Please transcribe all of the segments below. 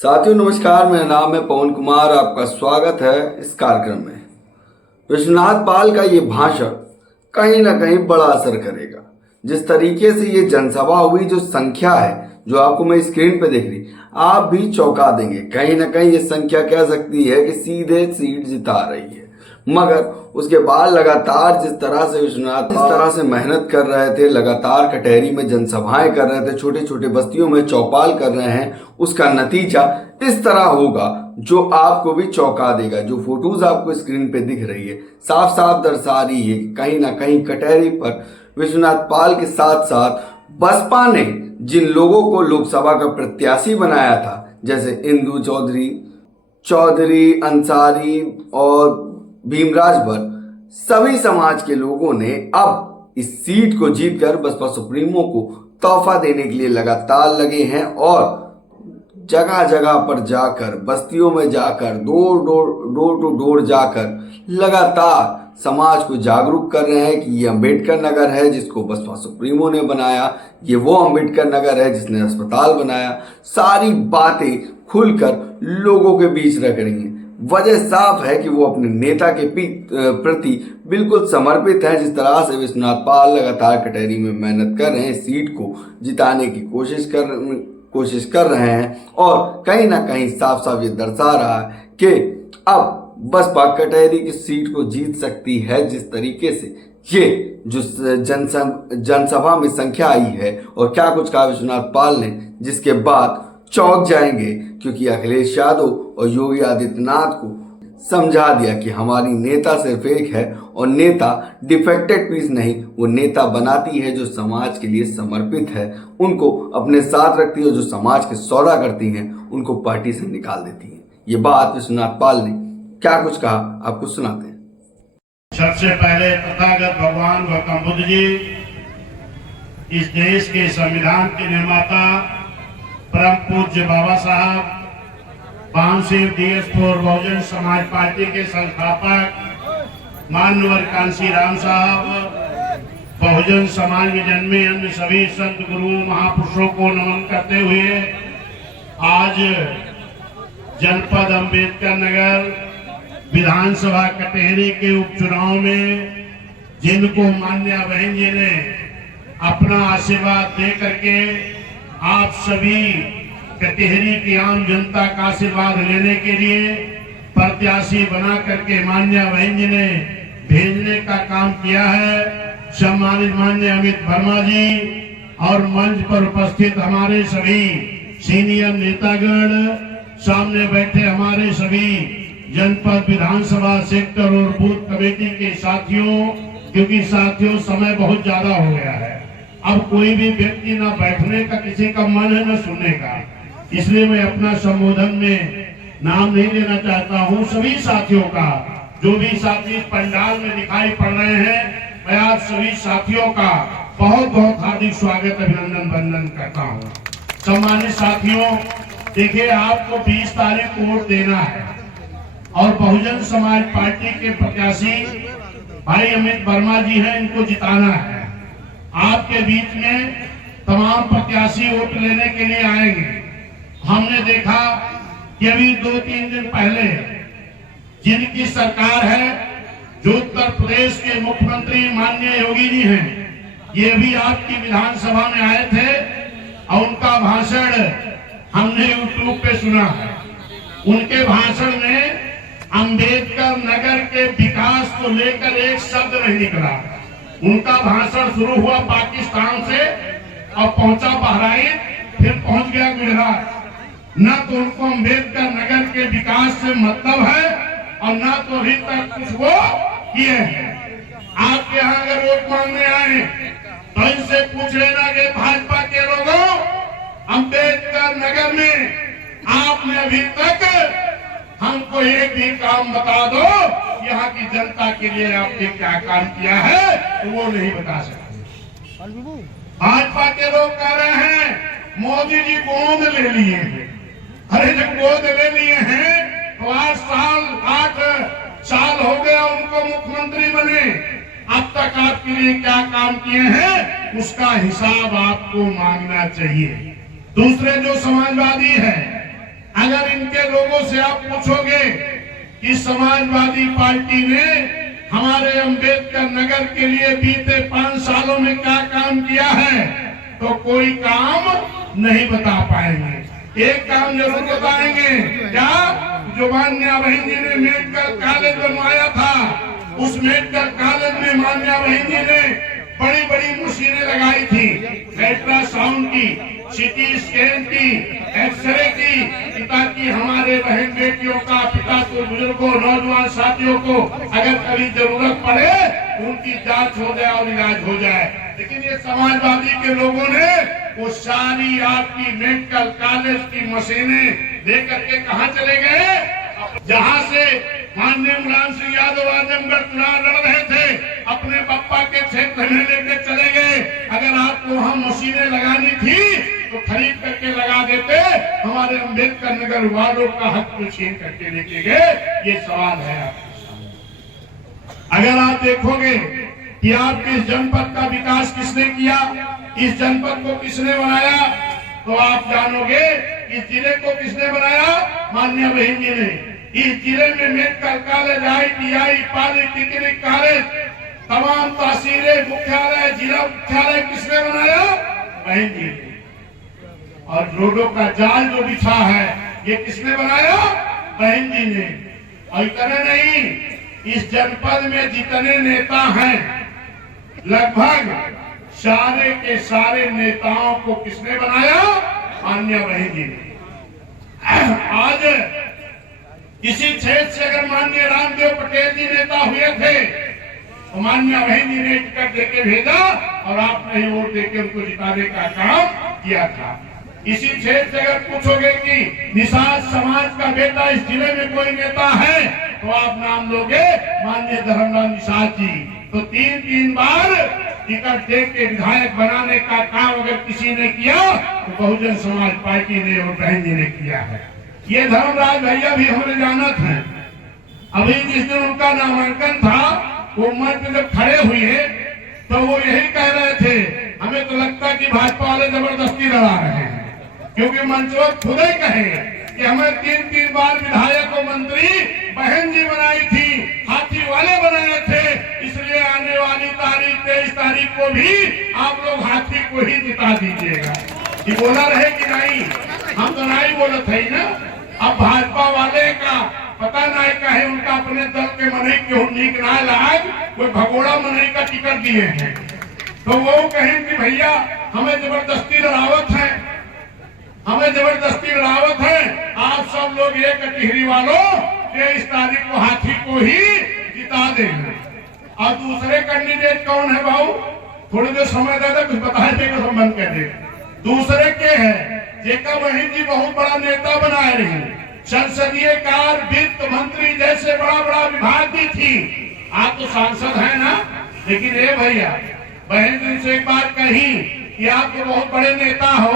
साथियों नमस्कार, मेरा नाम है पवन कुमार। आपका स्वागत है इस कार्यक्रम में। विश्वनाथ पाल का ये भाषण कहीं ना कहीं बड़ा असर करेगा। जिस तरीके से ये जनसभा हुई, जो संख्या है जो आपको मैं स्क्रीन पे देख रही, आप भी चौंका देंगे। कहीं ना कहीं ये संख्या कह सकती है कि सीधे सीट जिता रही है। मगर उसके बाद लगातार जिस तरह से विश्वनाथ जिस तरह से मेहनत कर रहे थे, लगातार कटहरी में जनसभाएं कर रहे थे, छोटे छोटे बस्तियों में चौपाल कर रहे हैं, उसका नतीजा इस तरह होगा जो आपको भी चौंका देगा। जो फोटोज आपको स्क्रीन पे दिख रही है साफ साफ दर्शा रही है कि कहीं ना कहीं कटहरी पर विश्वनाथ पाल के साथ साथ बसपा ने जिन लोगों को लोकसभा का प्रत्याशी बनाया था, जैसे इंदु चौधरी अंसारी और भीमराज भट्ट, सभी समाज के लोगों ने अब इस सीट को जीतकर बसपा सुप्रीमो को तोहफा देने के लिए लगातार लगे हैं और जगह जगह पर जाकर, बस्तियों में जाकर, डोर टू डोर जाकर लगातार समाज को जागरूक कर रहे हैं कि ये अंबेडकर नगर है जिसको बसपा सुप्रीमो ने बनाया, ये वो अंबेडकर नगर है जिसने अस्पताल बनाया। सारी बातें खुलकर लोगों के बीच रख रही हैं। वजह साफ है कि वो अपने नेता के प्रति बिल्कुल समर्पित हैं। जिस तरह से विश्वनाथ पाल लगातार कटहरी में मेहनत कर रहे हैं, सीट को जिताने की कोशिश कर रहे हैं और कहीं ना कहीं साफ साफ ये दर्शा रहा है कि अब बसपा कटहरी की सीट को जीत सकती है। जिस तरीके से ये जो जनसभा में संख्या आई है और क्या कुछ कहा विश्वनाथ पाल ने, जिसके बाद चौंक जाएंगे, क्योंकि अखिलेश यादव और योगी आदित्यनाथ को समझा दिया कि हमारी नेता सिर्फ एक है और नेता डिफेक्टेड पीस नहीं, वो नेता बनाती है जो समाज के लिए समर्पित है, उनको अपने साथ रखती है, जो समाज के सौदा करती हैं उनको पार्टी से निकाल देती है। ये बात विश्वनाथ पाल ने क्या कुछ कहा, आपको सुनाते हैं। सबसे पहले तथागत भगवान गौतम बुद्ध जी, इस देश के संविधान के निर्माता परम पूज्य बाबा साहब, बांसीर DS4 बहुजन समाज पार्टी के संस्थापक मानवर कांसी राम साहब, बहुजन समाज में जन्मे अन्य सभी संत गुरु महापुरुषों को नमन करते हुए आज जनपद अंबेडकर नगर विधानसभा कटहरी के उपचुनाव में जिनको माननीय बहन जी ने अपना आशीर्वाद दे करके आप सभी कटहरी की आम जनता का आशीर्वाद लेने के लिए प्रत्याशी बना करके माननीय बहन जी ने भेजने का काम किया है। सम्मानित माननीय अमित वर्मा जी और मंच पर उपस्थित हमारे सभी सीनियर नेतागण, सामने बैठे हमारे सभी जनपद विधानसभा सेक्टर और बूथ कमेटी के साथियों, क्योंकि साथियों समय बहुत ज्यादा हो गया है, अब कोई भी व्यक्ति ना बैठने का किसी का मन है ना सुनने का, इसलिए मैं अपना संबोधन में नाम नहीं लेना चाहता हूं। सभी साथियों का, जो भी साथी पंडाल में दिखाई पड़ रहे हैं, मैं आप सभी साथियों का बहुत बहुत हार्दिक स्वागत अभिनंदन वंदन करता हूं। सम्मानित साथियों, देखिए आपको 20 तारीख को वोट देना है और बहुजन समाज पार्टी के प्रत्याशी भाई अमित वर्मा जी हैं, इनको जिताना है। आपके बीच में तमाम प्रत्याशी वोट लेने के लिए आएंगे। हमने देखा कि अभी 2-3 दिन पहले जिनकी सरकार है, जो उत्तर प्रदेश के मुख्यमंत्री माननीय योगी जी हैं, ये भी आपकी विधानसभा में आए थे और उनका भाषण हमने यूट्यूब पे सुना है। उनके भाषण में अंबेडकर नगर के विकास को लेकर एक शब्द नहीं निकला। उनका भाषण शुरू हुआ पाकिस्तान से और पहुंचा बहराइन, फिर पहुंच गया गुजरात। न तो उनको अंबेडकर नगर के विकास से मतलब है और न तो अभी तक कुछ वो किए हैं। आपके यहाँ अगर वोट मांगने आए तो इनसे पूछ लेना कि भाजपा के लोगों, अंबेडकर नगर में आपने अभी तक हमको एक भी काम बता दो, यहाँ की जनता के लिए आपने क्या काम किया है, तो वो नहीं बता सकते। भाजपा के लोग कह रहे हैं मोदी जी गोद ले लिए हैं। अरे जब गोद ले लिए हैं तो 8 साल हो गया उनको मुख्यमंत्री बने, अब तक आपके लिए क्या काम किए हैं, उसका हिसाब आपको मांगना चाहिए। दूसरे जो समाजवादी है, अगर अगर इनके लोगों से आप पूछोगे कि समाजवादी पार्टी ने हमारे अंबेडकर नगर के लिए बीते 5 सालों में क्या काम किया है, तो कोई काम नहीं बता पाएंगे। एक काम जरूर बताएंगे, क्या? जो मान्या बहन जी ने मेडिकल कॉलेज बनवाया था, उस मेडिकल कॉलेज में मान्या बहन जी ने बड़ी बड़ी मशीनें लगाई थी, अल्ट्रासाउंड की, सीटी स्कैन की, एक्सरे की, ताकि हमारे बहन बेटियों का, पिता को, बुजुर्गों, नौजवान साथियों को अगर कभी जरूरत पड़े उनकी जांच हो जाए और इलाज हो जाए। लेकिन ये समाजवादी के लोगों ने वो सारी आपकी मेडिकल कॉलेज की मशीनें लेकर के कहा चले गए, जहां से माननीय मुलायम सिंह यादव आजमगढ़ चुनाव लड़ रहे थे, अपने पप्पा के क्षेत्र में लेकर चले गए। अगर आपको हम मशीनें लगानी थी तो खरीद करके लगा देते, हमारे अंबेडकर नगर वालों का हक को छीन करके लेके गए। ये सवाल है आपके सामने। अगर आप देखोगे कि आपके इस जनपद का विकास किसने किया, इस जनपद को किसने बनाया, तो आप जानोगे इस जिले को किसने बनाया, माननीय बहन जी ने। इस जिले में medical college, ITI, polytechnic college, तमाम तहसीलें, मुख्यालय, जिला मुख्यालय किसने बनाया, बहन जी ने। और रोडों का जाल जो बिछा है, ये किसने बनाया, बहन जी ने। और इतने नहीं, इस जनपद में जितने नेता हैं, लगभग सारे के सारे नेताओं को किसने बनाया, माननीय बहन जी ने। आज किसी क्षेत्र से अगर माननीय रामदेव पटेल जी नेता हुए थे, तो माननीय बहन जी ने टिकट देके भेजा और आपने ही वोट देके उनको जिताने का काम किया था। इसी क्षेत्र से अगर पूछोगे कि निषाद समाज का बेटा इस जिले में कोई नेता है, तो आप नाम लोगे माननीय धर्मलाल निषाद जी। तो 3 बार टिकट दे के विधायक बनाने का काम अगर किसी ने किया तो बहुजन समाज पार्टी ने और बहन जी ने किया है। ये धर्मराज भैया भी हमें जानत है। अभी जिस दिन उनका नामांकन था, वो मंच पे जब खड़े हुए तो वो यही कह रहे थे, हमें तो लगता है कि भाजपा वाले जबरदस्ती लड़ा रहे हैं, क्योंकि मंचवर खुद ही कहे कि हमें 3 बार विधायक और मंत्री बहन जी बनाई थी, हाथी वाले बनाए थे, इसलिए आने वाली तारीख 23 तारीख को भी आप लोग हाथी को ही जिता दीजिएगा। ये बोला रहे कि नहीं, हम तो नहीं बोलत है ना। अब भाजपा वाले का पता नहीं कहे, उनका अपने दल के मनई क्यों नीक ना लाग, कोई भगोड़ा मनई का टिकट दिए हैं, तो वो कहें कि भैया हमें जबरदस्ती लड़ावत है, हमें जबरदस्ती लड़ावत है। आप सब लोग एक टिहरी वालों 23 तारीख को हाथी को ही जिता देंगे। और दूसरे कैंडिडेट कौन है भाऊ, थोड़ी देर समय देगा, कुछ बताए देगा, संबंध कह देगा। दूसरे के है जेका बहन जी बहुत बड़ा नेता बनाए रही, संसदीय कार्य, वित्त मंत्री जैसे बड़ा बड़ा विभाग भी थी। आप तो सांसद है ना, लेकिन ये भैया बहन जी से एक बात कही कि आप तो बहुत बड़े नेता हो,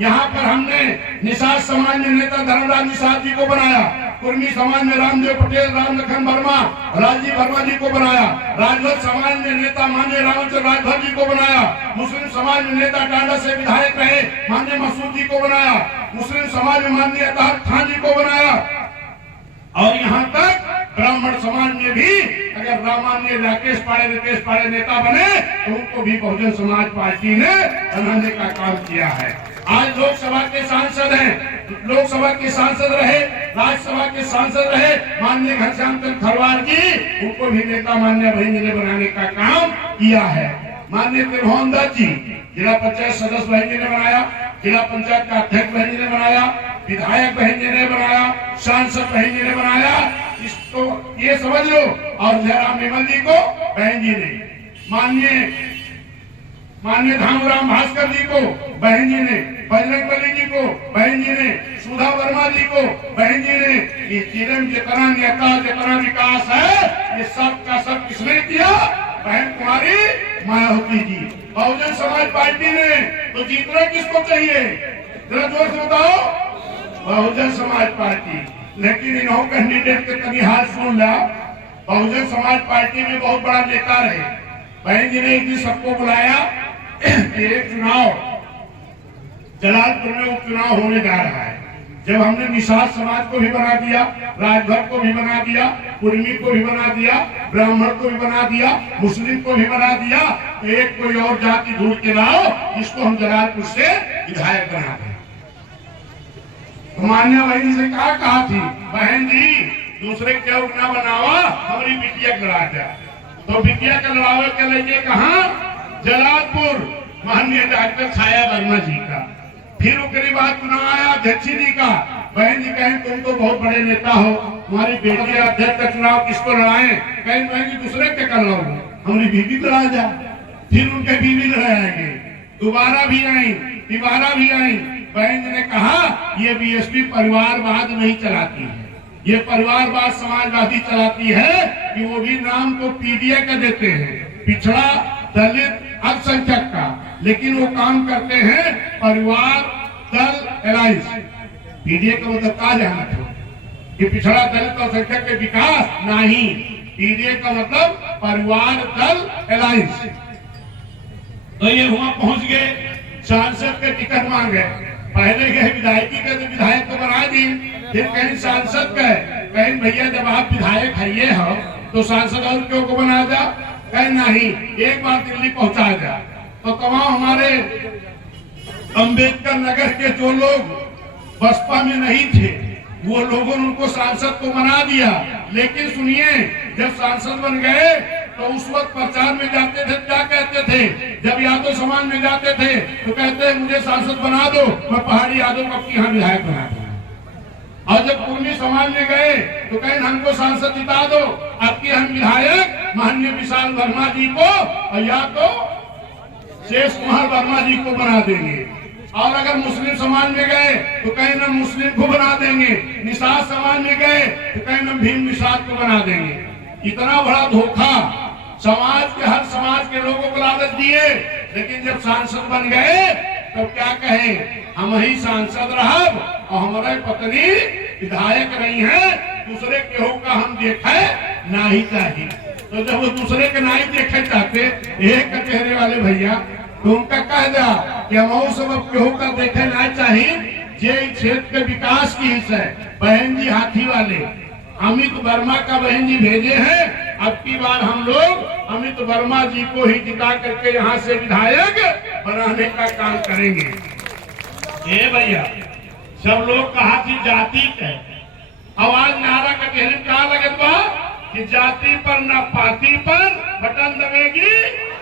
यहाँ पर हमने निषाद समाज में नेता धर्मराज निषाद जी को बनाया, कुर्मी समाज में रामदेव पटेल, राम लखन वर्मा, राजीव वर्मा जी को बनाया, राजभर समाज में नेता माननीय रामचंद्र राजभर जी को बनाया, मुस्लिम समाज में नेता टांडा से विधायक रहे माननीय मसूद जी को बनाया, मुस्लिम समाज में माननीय अतार खान जी को बनाया, और यहाँ तक ब्राह्मण समाज में भी अगर रामान्य राकेश पाड़े, रितेश पाड़े नेता बने तो उनको भी बहुजन समाज पार्टी ने बनाने का काम किया है। आज लोकसभा के सांसद हैं, लोकसभा के सांसद रहे, राज्यसभा के सांसद रहे माननीय घनश्याम चंद्र खरवार जी, उनको भी नेता माननीय बहन जी ने बनाने का काम किया है। माननीय त्रिभुवन दत्त जी जिला पंचायत सदस्य बहन जी ने बनाया, जिला पंचायत का अध्यक्ष बहन जी ने बनाया, विधायक बहन जी ने बनाया, सांसद बहन जी ने बनाया, इसको ये समझ लो। और जयराम विमल जी को बहन जी ने, माननीय धामराम भास्कर जी को बहन जी ने, बजरंग बली जी को बहन जी ने, सुधा वर्मा जी को बहन जी ने। इस जिले में जितना नेता, जितना विकास है, ये सब का सब किसने किया, बहन कुमारी मायावती जी, बहुजन समाज पार्टी ने। तो जीतना किसको चाहिए, जरा जोर से बताओ, बहुजन समाज पार्टी। लेकिन इन्हों कैंडिडेट के कभी हाथ सुन ला, बहुजन समाज पार्टी में बहुत बड़ा नेता रहे, बहन जी ने एक दिन सबको बुलाया कि एक चुनाव जलालपुर में उपचुनाव होने जा रहा है, जब हमने निषाद समाज को भी बना दिया, राजभर को भी बना दिया, कुर्मी को भी बना दिया, ब्राह्मण को भी बना दिया, मुस्लिम को भी बना दिया, तो एक कोई और जाति ढूंढ के लाओ जिसको हम जलालपुर से विधायक बना दें। तो मान्य बहन से कहा थी, बहन जी दूसरे के न बनावा, हमारी बिटिया लड़ा जाए। तो बिटिया का लड़ावे के लेके कहा जलालपुर माननीय डॉक्टर छाया वर्मा जी का। फिर उसके बाद चुनाव आया अध्यक्ष जी का। बहन जी कहें तुम तो बहुत बड़े नेता हो, तुम्हारी बेटी अध्यक्ष का चुनाव किसको लड़ाए? कहें बहन जी दूसरे के कर लो, हमारी बीबी लड़ा जा। फिर उनके बीबी लड़ाएंगे, दोबारा भी आई, तिबारा भी आई। बहन जी ने कहा ये बीएसपी परिवारवाद नहीं चलाती है, ये परिवारवाद समाजवादी चलाती है कि वो भी नाम को पीडीए का देते हैं, पिछड़ा दलित अल्पसंख्यक का, लेकिन वो काम करते हैं परिवार दल एलायंस। पीडीए का मतलब क्या जाना था कि पिछड़ा दलित अल्पसंख्यक के विकास नहीं, पीडीए का मतलब परिवार दल एलायंस। तो ये हुआ पहुंच गए, सांसद के टिकट मांग गए। पहले गए विधायकी के तो विधायक को बना दी, फिर कहीं सांसद गए, कहीं भैया जब आप विधायक है हो तो सांसद और क्यों को बना जा? कहीं नहीं, एक बार दिल्ली पहुंचा जा। तो तमाम हमारे अंबेडकर नगर के जो लोग बसपा में नहीं थे वो लोगों ने उनको सांसद को बना दिया। लेकिन सुनिए, जब सांसद बन गए तो उस वक्त प्रचार में जाते थे, क्या कहते थे? जब यादव समाज में जाते थे तो कहते मुझे सांसद बना दो, मैं पहाड़ी यादव को आपके यहाँ विधायक बना दूं। और जब कुर्मी समाज में गए तो कहें हमको सांसद जिता दो, आपके हम विधायक माननीय विशाल वर्मा जी को और या तो शेष कुमार वर्मा जी को बना देंगे। और अगर मुस्लिम समाज में गए तो कहीं ना मुस्लिम को बना देंगे, निषाद समाज में गए तो कहीं ना भीम निषाद को बना देंगे। इतना बड़ा धोखा समाज के, हर समाज के लोगों को लालच दिए, लेकिन जब सांसद बन गए तो क्या कहे, हम ही सांसद रहा और हमारे पत्नी विधायक रही है, दूसरे केहू का हम देखे ना ही चाहिए। तो जब वो दूसरे के ना ही देखे चाहते एक कचहरे वाले भैया, तो उनका कह दिया कि हम सब केहू का देखे ना चाहिए, जे क्षेत्र के विकास की हिस्सा है। बहन जी हाथी वाले अमित वर्मा का बहन जी भेजे हैं, अब की बार हम लोग अमित वर्मा जी को ही जिता करके यहाँ से विधायक बनाने का काम करेंगे। ये भैया सब लोग कहा थी जाति के आवाज नारा कचहरी क्या लगत बा कि जाति पर न पाति पर बटन दबेगी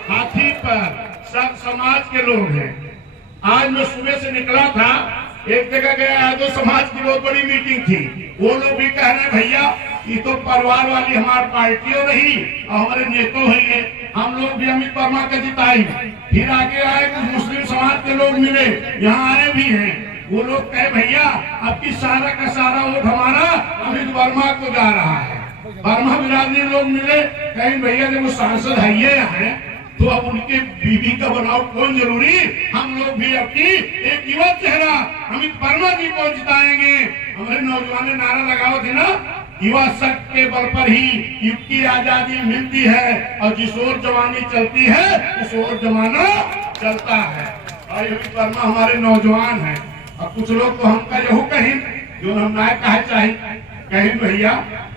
हाथी पर। सब समाज के लोग हैं। आज मैं सुबह से निकला था, एक जगह गया, यादव समाज की बहुत बड़ी मीटिंग थी। वो लोग भी कह रहे भैया ये तो परिवार वाली हमारी पार्टियों रही और हमारे नेता है, हम लोग भी अमित वर्मा का जिताई। फिर आगे आए कुछ मुस्लिम समाज के लोग मिले, यहाँ आए भी हैं, वो लोग कहे भैया अब की सारा का सारा वोट हमारा अमित वर्मा को जा रहा है। वर्मा बिरादरी लोग मिले, कहीं भैया जब वो सांसद है तो अब उनके बीबी का बनाओ कौन जरूरी, हम लोग भी अपनी एक युवा चेहरा अमित वर्मा जी को जिताएंगे। हमारे नौजवान ने नारा लगाओ थे ना, युवा शक्ति के बल पर ही युग की आजादी मिलती है और जिस ओर जवानी चलती है उस ओर जमाना चलता है। और अमित वर्मा हमारे नौजवान हैं। और कुछ लोग तो हमका यहू कहीं जो हम ना कहे चाहिए, कहीं भैया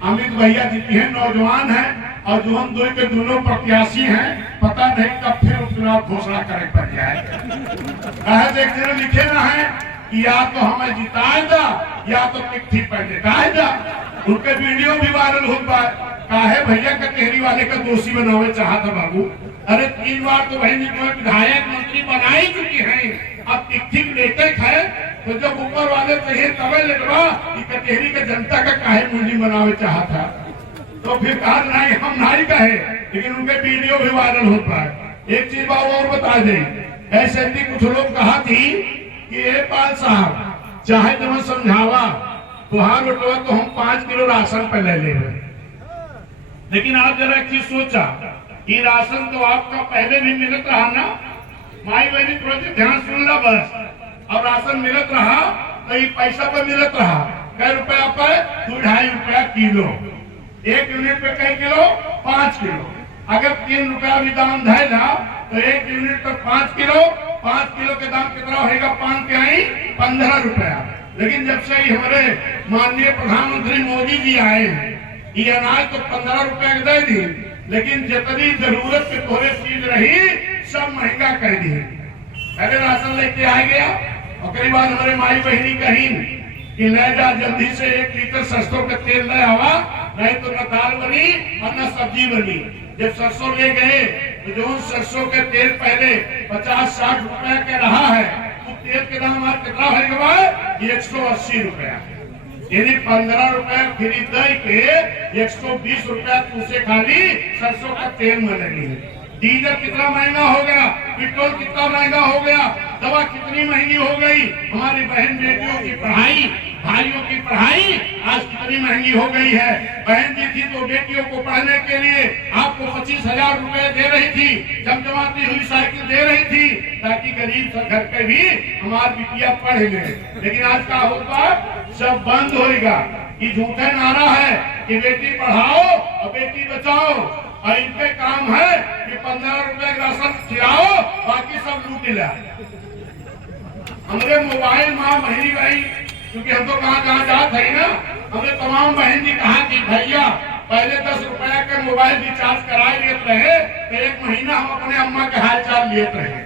अमित भैया जी है, नौजवान है और जो हम दो के दोनों प्रत्याशी हैं, पता नहीं कब फिर चुनाव घोषणा करे पड़ जाए। देखते लिखे ना है कि या तो हमें जिताए जा या तो चिट्ठी पर जिताए जा। उनके वीडियो भी वायरल हो पाए, काहे भैया कचहरी वाले का दोषी बनावे चाहता बाबू। अरे 3 बार तो बहन जी तुम्हें विधायक मंत्री बना ही चुकी है, अब चिट्ठी लेते है तो जब ऊपर वाले चाहिए तबे लगवा कि कचहरी के जनता का काहे मुंडी बनावे चाहता, तो फिर कहा नहीं हम नहीं कहे, लेकिन उनके वीडियो भी वायरल हो पाए। एक चीज बाबू और बता दे, ऐसे भी कुछ लोग कहा थी कि ए पाल साहब चाहे जब समझावा तुहार बटवा तो हम 5 किलो राशन पे ले लेंगे, लेकिन आप जरा एक चीज सोचा कि राशन तो आपका पहले भी मिलत रहा ना, माई बहनी थोड़ा ध्यान सुन ला बस। अब राशन मिलत रहा तो ये पैसा पे मिलत रहा, कै रुपया पे 2-2.5 रुपया किलो, 1 यूनिट पे कई किलो 5 किलो। अगर 3 रुपया भी दाम धैला तो 1 यूनिट पर 5 किलो, 5 किलो के दाम कितना होगा 5 के आई 15 रुपया। लेकिन जब से ही हमारे माननीय प्रधानमंत्री मोदी जी आए हैं, ये अनाज तो 15 रुपए का दे दी, लेकिन जितनी जरूरत की थोड़ी चीज रही सब महंगा कर दी। पहले राशन लेके आ गया और कई बार हमारे माई बहनी कहीं कि ले जा जल्दी से 1 लीटर सरसों का तेल ले आवा, नहीं तो न दाल बनी और न सब्जी बनी। जब सरसों ले गए तो जो सरसों के तेल पहले 50-60 रुपया के रहा है, तो तेल के दाम आज कितना होगा? 180 रुपया। यानी 15 रुपया फ्री दे के 120 रुपया तुझसे खाली सरसों का तेल मिलेगी। डीजल कितना महंगा हो गया, पेट्रोल कितना महंगा हो गया, दवा कितनी महंगी हो गई, हमारी बहन बेटियों की पढ़ाई, भाइयों की पढ़ाई आज कितनी महंगी हो गई है। बहन जी थी तो बेटियों को पढ़ने के लिए आपको 25,000 रुपए दे रही थी, जमजमाती हुई साइकिल दे रही थी, ताकि गरीब घर के भी हमारी बिटिया पढ़ ले। लेकिन आज का होगा सब बंद होएगा। ये झूठा नारा है कि बेटी पढ़ाओ और बेटी बचाओ, और इनके काम है कि 15 रुपए राशन खिलाओ, बाकी सब लूट लिया। हमने मोबाइल माँ बहनी भाई, क्योंकि हम तो कहाँ जाते हैं ना, हमने तमाम बहन जी कहा कि भैया पहले 10 रुपया के मोबाइल रिचार्ज करा लेते रहे तो 1 महीना हम अपने अम्मा के हाल चाल लेते रहे।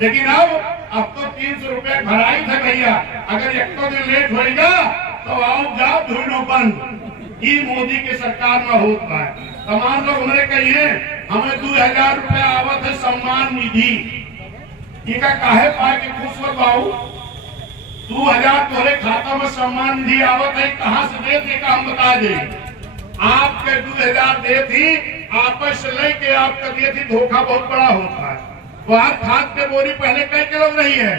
लेकिन अब तो 300 रुपए भराई थे भैया, अगर 1 दिन लेट होगा तो आओ जाओ ढूंढो बंद। ये मोदी की सरकार में होता है। तमाम लोग हमारे कहिए हमें 2000 रुपया आवत है सम्मान निधि, इनका काहे पाए के खुश हो बाबू? 2000 तुम्हारे खाता में सम्मान निधि आवत है, कहाँ से दे थे का हम बता दे। आपके 2000 दे थी, आपस से लेके आपका दिए थी, धोखा बहुत बड़ा होता है। वहां खाद के बोरी पहले कई किलो नहीं है,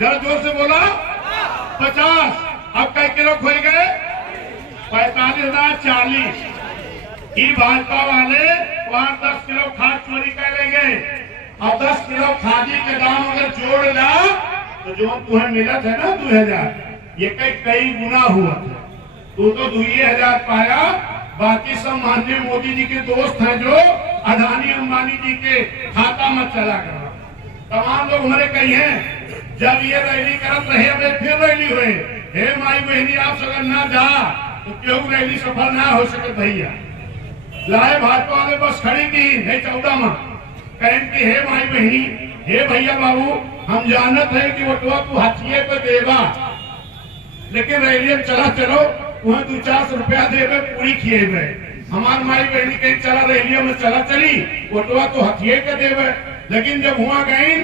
जरा जोर से बोला 50, अब कई किलो खोल गए 45,040। भाजपा वाले वहां 10 किलो खाद चोरी कर लेंगे, और 10 किलो खादी के दाम अगर जोड़ ला तो जो तुम्हें मिला था ना 2000, ये कई गुना हुआ था। तू तो 2000 पाया, बाकी सब माननीय मोदी जी के दोस्त हैं जो अदानी अंबानी जी के खाता में चला गया। तमाम लोग हमारे कही हैं जब ये रैली करत रहे, अब फिर रैली हुए, हे माई बहनी आप अगर ना जा तो क्यों रैली सफल ना हो सके। भैया लाए भाजपा वाले बस खड़ी की नहीं 14 में कहें कि हे माई बहनी, हे भैया बाबू, हम जानत है कि वोटवा तू हाथिये पे देगा, लेकिन रैली चला चलो वहाँ 200-400 रुपया देवे, पूरी खिएबे। हमार माई बहनी कहीं चला रैलियों में चला चली, वोटवा तो हथिये के देवे। लेकिन जब हुआ गई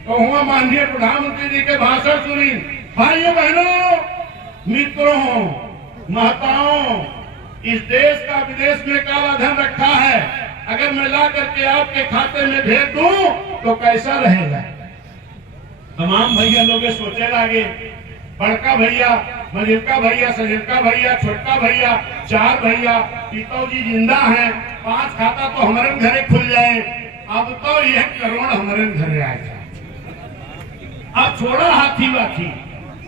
तो हुआ माननीय प्रधानमंत्री जी के भाषण सुनी। भाइयों बहनों, मित्रों, माताओं, इस देश का विदेश में काला धन रखा है, अगर मैं ला करके आपके खाते में भेज दूं तो कैसा रहेगा? तमाम भैया लोग सोचे लागे, बड़का भैया, मझिलका भैया, सजिलका भैया, छोटका भैया, 4 भैया, पितो जी जिंदा हैं, 5 खाता तो हमारे घरे खुल जाए। अब तो 1 करोड़ हमारे घरे आ जाए। अब छोड़ा हाथी वाथी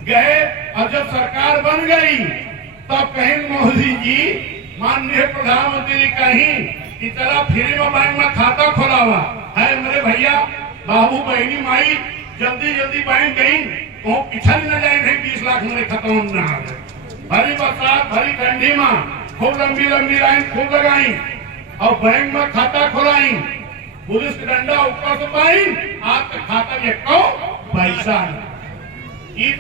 गए, और जब सरकार बन गई तब कहीं मोदी जी माननीय प्रधानमंत्री जी कहीं कि चला फ्री में बैंक में खाता खोलावा है। मेरे भैया बाबू बहनी माई जल्दी जल्दी बैंक गई, वो पिछल न जाए नहीं 20 लाख मेरे खत्म न आ गए। भरी बरसात भरी ठंडी में खूब लंबी लंबी लाइन खूब लगाई और बैंक में खाता खोलाई, पुलिस के डंडा ऊपर से पाई, आपके खाता में 1 पैसा नहीं।